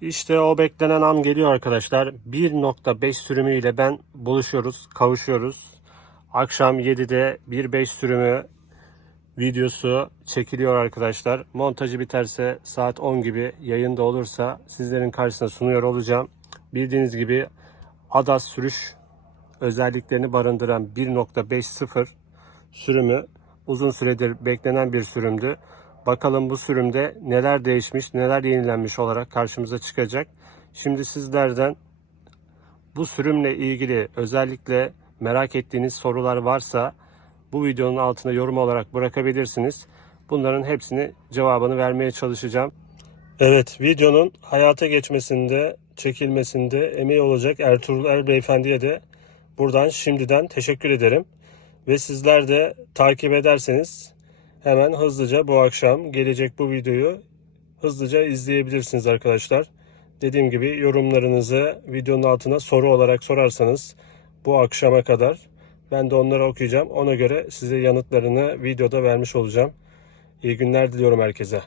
İşte o beklenen an geliyor arkadaşlar. 1.5 sürümüyle ben buluşuyoruz, kavuşuyoruz. Akşam 7'de 1.5 sürümü videosu çekiliyor arkadaşlar. Montajı biterse saat 10 gibi yayında olursa sizlerin karşısına sunuyor olacağım. Bildiğiniz gibi ADAS sürüş özelliklerini barındıran 1.50 sürümü uzun süredir beklenen bir sürümdü. Bakalım bu sürümde neler değişmiş, neler yenilenmiş olarak karşımıza çıkacak. Şimdi sizlerden bu sürümle ilgili özellikle merak ettiğiniz sorular varsa bu videonun altına yorum olarak bırakabilirsiniz. Bunların hepsini cevabını vermeye çalışacağım. Evet, videonun hayata geçmesinde, çekilmesinde emeği olacak Ertuğrul Er Beyefendi'ye de buradan şimdiden teşekkür ederim. Ve sizler de takip ederseniz hemen hızlıca bu akşam gelecek bu videoyu hızlıca izleyebilirsiniz arkadaşlar. Dediğim gibi yorumlarınızı videonun altına soru olarak sorarsanız bu akşama kadar ben de onları okuyacağım. Ona göre size yanıtlarını videoda vermiş olacağım. İyi günler diliyorum herkese.